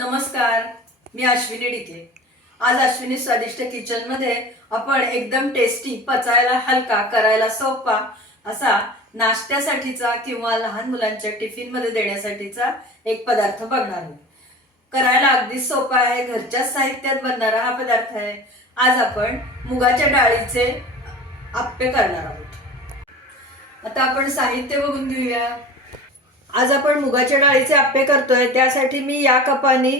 नमस्कार मी अश्विनी डिके. आज अश्विनी स्वादिष्ट किचनमध्ये आपण एकदम टेस्टी पचायला हलका करायला सोपा असा नाश्त्यासाठीचा किंवा लहान मुलांच्या टिफिनमध्ये देण्यासाठीचा एक पदार्थ बघणार आहोत. करायला अगदी सोपा आहे घरच्याच साहित्यात बनणारा हा पदार्थ आहे. आज आपण मुगाच्या डाळीचे आप्पे करणार आहोत. आता आपण साहित्य बघून घेऊया. आज आपण मुगाच्या डाळीचे आप्पे करतोय. त्यासाठी मी या कपाने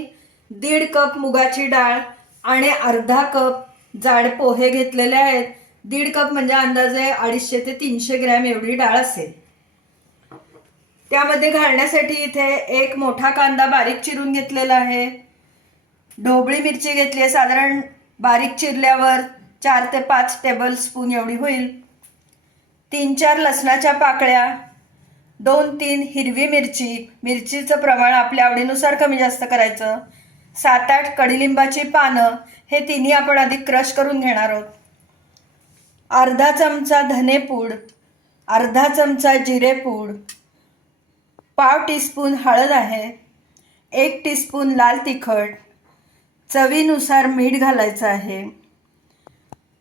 दीड कप मुगाची डाळ आणि अर्धा कप जाड पोहे घेतलेले आहेत. दीड कप म्हणजे अंदाजे अडीचशे ते तीनशे ग्रॅम एवढी डाळ असेल. त्यामध्ये घालण्यासाठी इथे एक मोठा कांदा बारीक चिरून घेतलेला आहे. ढोबळी मिरची घेतली आहे. साधारण बारीक चिरल्यावर चार ते पाच टेबल स्पून एवढी होईल. तीन चार लसणाच्या पाकळ्या दोन तीन हिरवी मिरची. मिरचीचं प्रमाण आपल्या आवडीनुसार कमी जास्त करायचं. सात आठ कडीलिंबाची पानं हे तिन्ही आपण आधी क्रश करून घेणार आहोत. अर्धा चमचा धनेपूड अर्धा चमचा जिरेपूड पाव टीस्पून हळद आहे एक टीस्पून लाल तिखट चवीनुसार मीठ घालायचं आहे.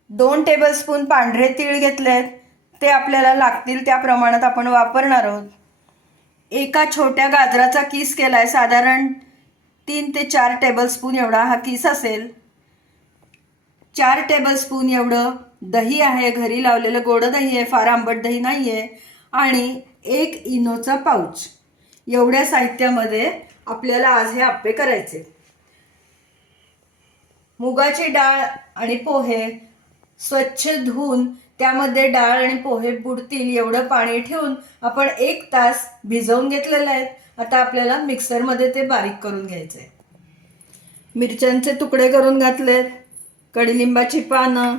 दोन टेबलस्पून पांढरे तीळ घेतले आहेत ते आपल्याला लागतील त्या प्रमाणात आपण वापरणार आहोत. एका छोट्या गाजराचा किस केला आहे साधारण तीन ते चार टेबलस्पून एवढा हा किस असेल. चार टेबलस्पून एवढं दही आहे घरी लावलेलं गोड दही आहे फार आंबट दही नाही आहे आणि एक इनोचा पाऊच एवढ्या साहित्यामध्ये आपल्याला आज हे आप्पे करायचे. मुगाची डाळ आणि पोहे स्वच्छ धुवून त्यामध्ये डाळ आणि पोहे बुडतील एवढं पाणी ठेवून आपण एक तास भिजवून घेतलेलं आहे. आता आपल्याला मिक्सरमध्ये ते बारीक करून घ्यायचं आहे मिरच्यांचे तुकडे करून घातलेत. कडीलिंबाची पानं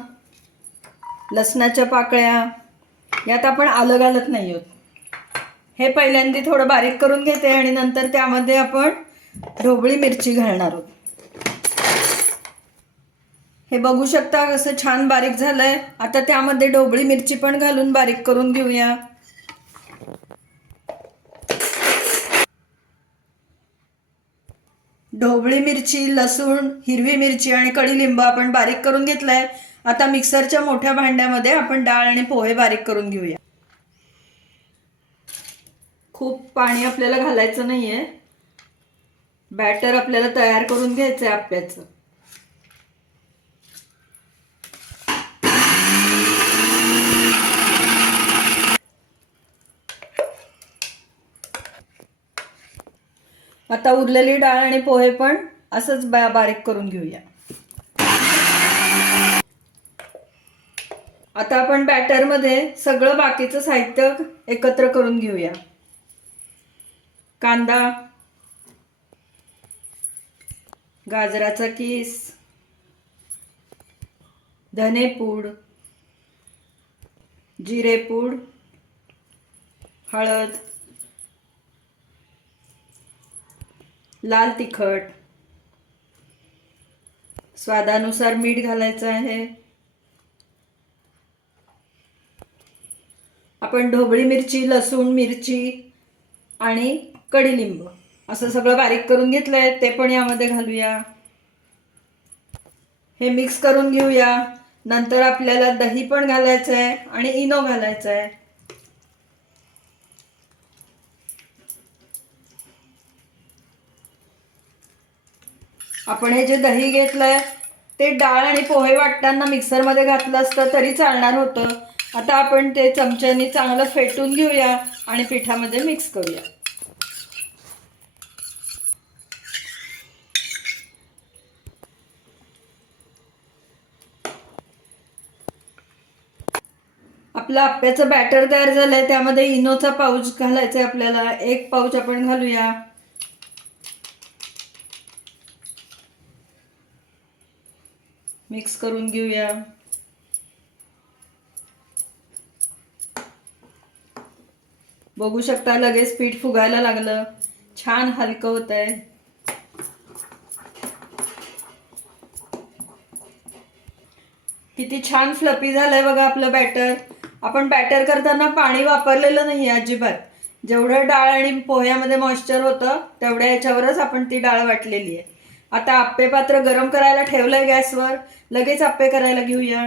लसणाच्या पाकळ्या. यात आपण आलं घालत नाही आहोत. हे पहिल्यांदा थोडं बारीक करून घेते आणि नंतर त्यामध्ये आपण ढोबळी मिरची घालणार आहोत. हे बघू शकता कसं छान बारीक झालंय. आता त्यामध्ये ढोबळी मिरची पण घालून बारीक करून घेऊया. ढोबळी मिरची लसूण हिरवी मिरची आणि कडीलिंब आपण बारीक करून घेतलाय. आता मिक्सरच्या मोठ्या भांड्यामध्ये आपण डाळ आणि पोहे बारीक करून घेऊया. खूप पाणी आपल्याला घालायचं नाहीये. बॅटर आपल्याला तयार करून घ्यायचंय आप्याचं आता उरलेली डाळ आणि पोहे पण असंच बा बारीक करून घेऊया. आता आपण बॅटरमध्ये सगळं बाकीचं साहित्य एकत्र करून घेऊया. कांदा गाजराचा किस धनेपूड जिरेपूड हळद लाल तिखट. स्वादानुसार मीठ घालायचं आहे. आपण ढोबळी मिरची लसूण मिरची आणि कडीलिंब असं सगळं बारीक करून घेतलंय. ते पण यामध्ये घालूया. हे मिक्स करून घेऊया. नंतर आपल्याला दही पण घालायचं आहे आणि इनो घालायचं आहे आपण हे जे दही घेतलंय ते डाळ आणि पोहे वाटताना मिक्सरमध्ये घातलं असतं तरी चालणार होतं. आता आपण ते चमच्यानी चांगलं फेटून घेऊया आणि पिठामध्ये मिक्स करूया. आपलं आप्याचं बॅटर तयार झालंय त्यामध्ये इनोचा पाऊच घालायचा आहे आपल्याला. एक पाऊच आपण घालूया. मिक्स करून घेऊया. बघू शकता लगेच पीठ फुगायला लागलं. छान हलकं होत आहे किती छान फ्लपी झालंय बघा आपलं बॅटर. आपण बॅटर करताना पाणी वापरलेलं नाही अजिबात. जेवढं डाळ आणि पोह्यामध्ये मॉइश्चर होतं तेवढ्या याच्यावरच आपण ती डाळ वाटलेली आहे. आता आप्पे पात्र गरम करायला ठेवलंय गॅसवर. लगेच आप्पे करायला घेऊया.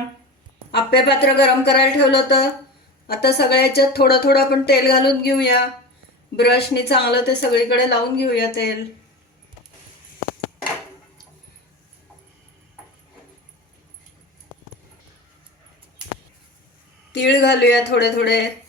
आप्पे पात्र गरम करायला ठेवलं होतं आता सगळ्याच्यात थोडं थोडं आपण तेल घालून घेऊया. ब्रशनी चांगलं ते सगळीकडे लावून घेऊया तेल. तीळ घालूया थोडे थोडे.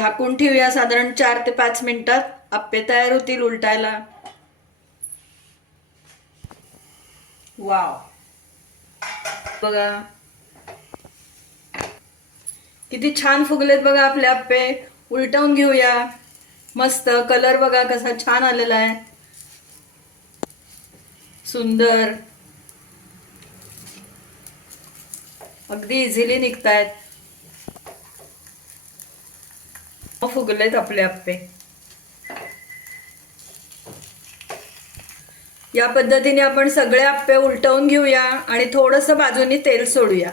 झाकून ठेवूया साधारण चार ते पाच मिनिटात. आप्पे तयार होतील उलटायला. वाव. बघा. किती छान फुगलेत बघा आपले आप्पे. उलटवून घेऊया. मस्त कलर बघा कसा छान आलेला आहे. सुंदर. अगदी इझिली निघतायत. फुगलेत आपले आप्पे. या पद्धतीने आपण सगळे आप्पे उलटवून घेऊया आणि थोडंसं बाजूनी तेल सोडूया.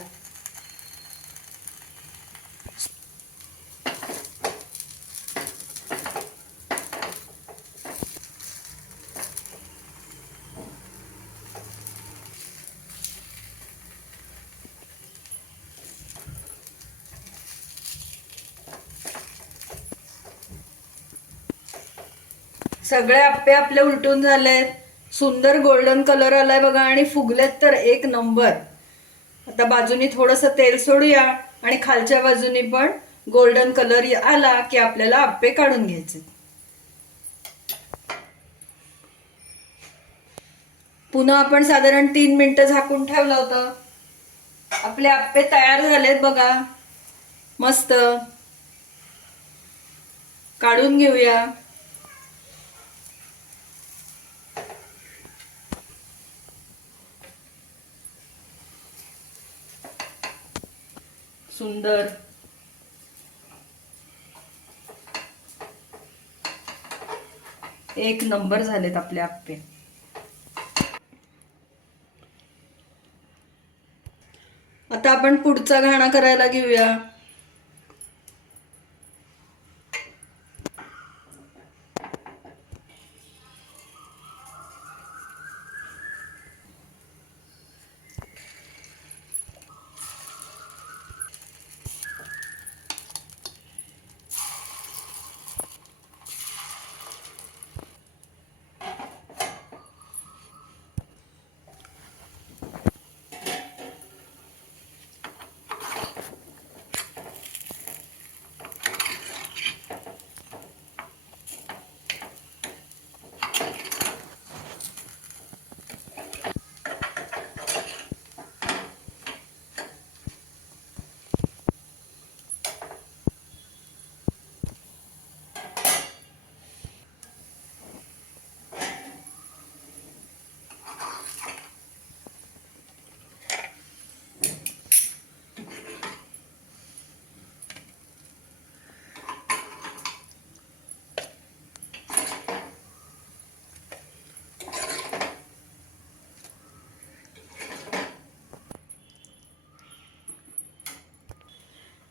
सगळे आप्पे आपले उलटून झालेत. सुंदर गोल्डन कलर आलाय बघा आणि फुगलेत तर एक नंबर आता बाजूनी थोडंसं तेल सोडूया आणि खालच्या बाजूनी पण गोल्डन कलर आला की आपल्याला आप्पे काढून घ्यायचे. पुन्हा आपण साधारण तीन मिनिटं झाकून ठेवलं होतं. आपले आप्पे तयार झालेत बघा. मस्त. काढून घेऊया. सुंदर. एक नंबर झालेत आपले आप्पे. आता आपण पुढचा घाणा करायला घेऊया.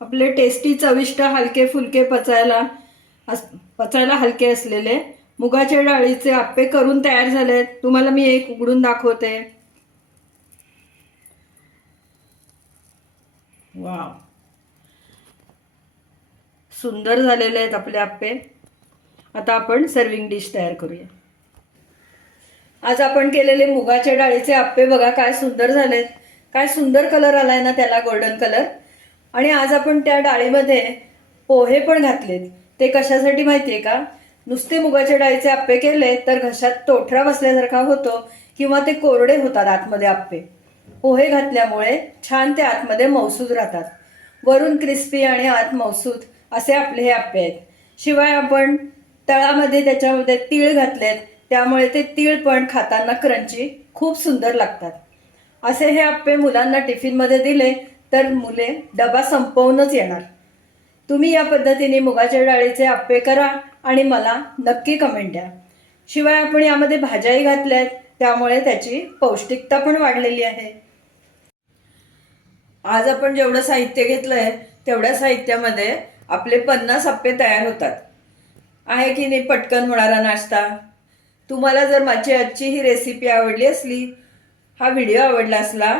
आपले टेस्टी चविष्ट हलके फुलके पचायला अस- पचायला हलके असलेले मुगाच्या डाळीचे आप्पे करून तयार झालेत. तुम्हाला मी एक उघडून दाखवते. वा सुंदर झालेले आहेत आपले आप्पे. आता आपण सर्विंग डिश तयार करूया. आज आपण केलेले मुगाच्या डाळीचे आप्पे बघा काय सुंदर झालेत. काय सुंदर कलर आलाय ना त्याला गोल्डन कलर आणि आज आपण त्या डाळीमध्ये पोहे पण घातलेत. ते कशासाठी माहिती आहे का? नुसते मुगाच्या डाळीचे आप्पे केले तर घशात टोठरा बसल्यासारखा होतो किंवा ते कोरडे होतात आतमध्ये आप्पे. पोहे घातल्यामुळे छान ते आतमध्ये मौसूद राहतात. वरून क्रिस्पी आणि आत मौसूद असे आपले हे आप्पे आहेत. शिवाय आपण तळामध्ये त्याच्यामध्ये तीळ घातलेत त्यामुळे ते तीळ पण खाताना क्रंची खूप सुंदर लागतात. असे हे आप्पे मुलांना टिफिनमध्ये दिले तर मुले डबा संपवूनच येणार. तुम्ही या पद्धतीने मुगाच्या डाळीचे आप्पे करा आणि मला नक्की कमेंट द्या. शिवाय आपण यामध्ये भाज्याही आहेत त्यामुळे त्याची पौष्टिकता पण वाढलेली आहे. आज आपण जेवढं साहित्य घेतलंय तेवढ्या साहित्यामध्ये आपले पन्नास आप्पे तयार होतात. आहे की नाही पटकन होणारा नाश्ता? तुम्हाला जर माझी आजची ही रेसिपी आवडली असली हा व्हिडिओ आवडला असला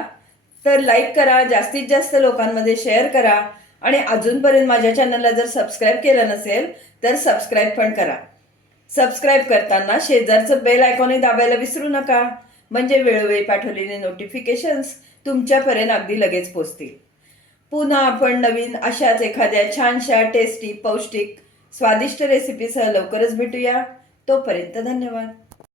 तर लाईक करा जास्तीत जास्त लोकांमध्ये शेअर करा. आणि अजूनपर्यंत माझ्या चॅनलला जर सबस्क्राईब केलं नसेल तर सबस्क्राईब पण करा. सबस्क्राईब करताना शेजारचं बेल आयकॉनही दाबायला विसरू नका. म्हणजे वेळोवेळी पाठवलेले नोटिफिकेशन्स तुमच्यापर्यंत अगदी लगेच पोचतील. पुन्हा आपण नवीन अशाच एखाद्या छानशा टेस्टी पौष्टिक स्वादिष्ट रेसिपीसह लवकरच भेटूया. तोपर्यंत धन्यवाद.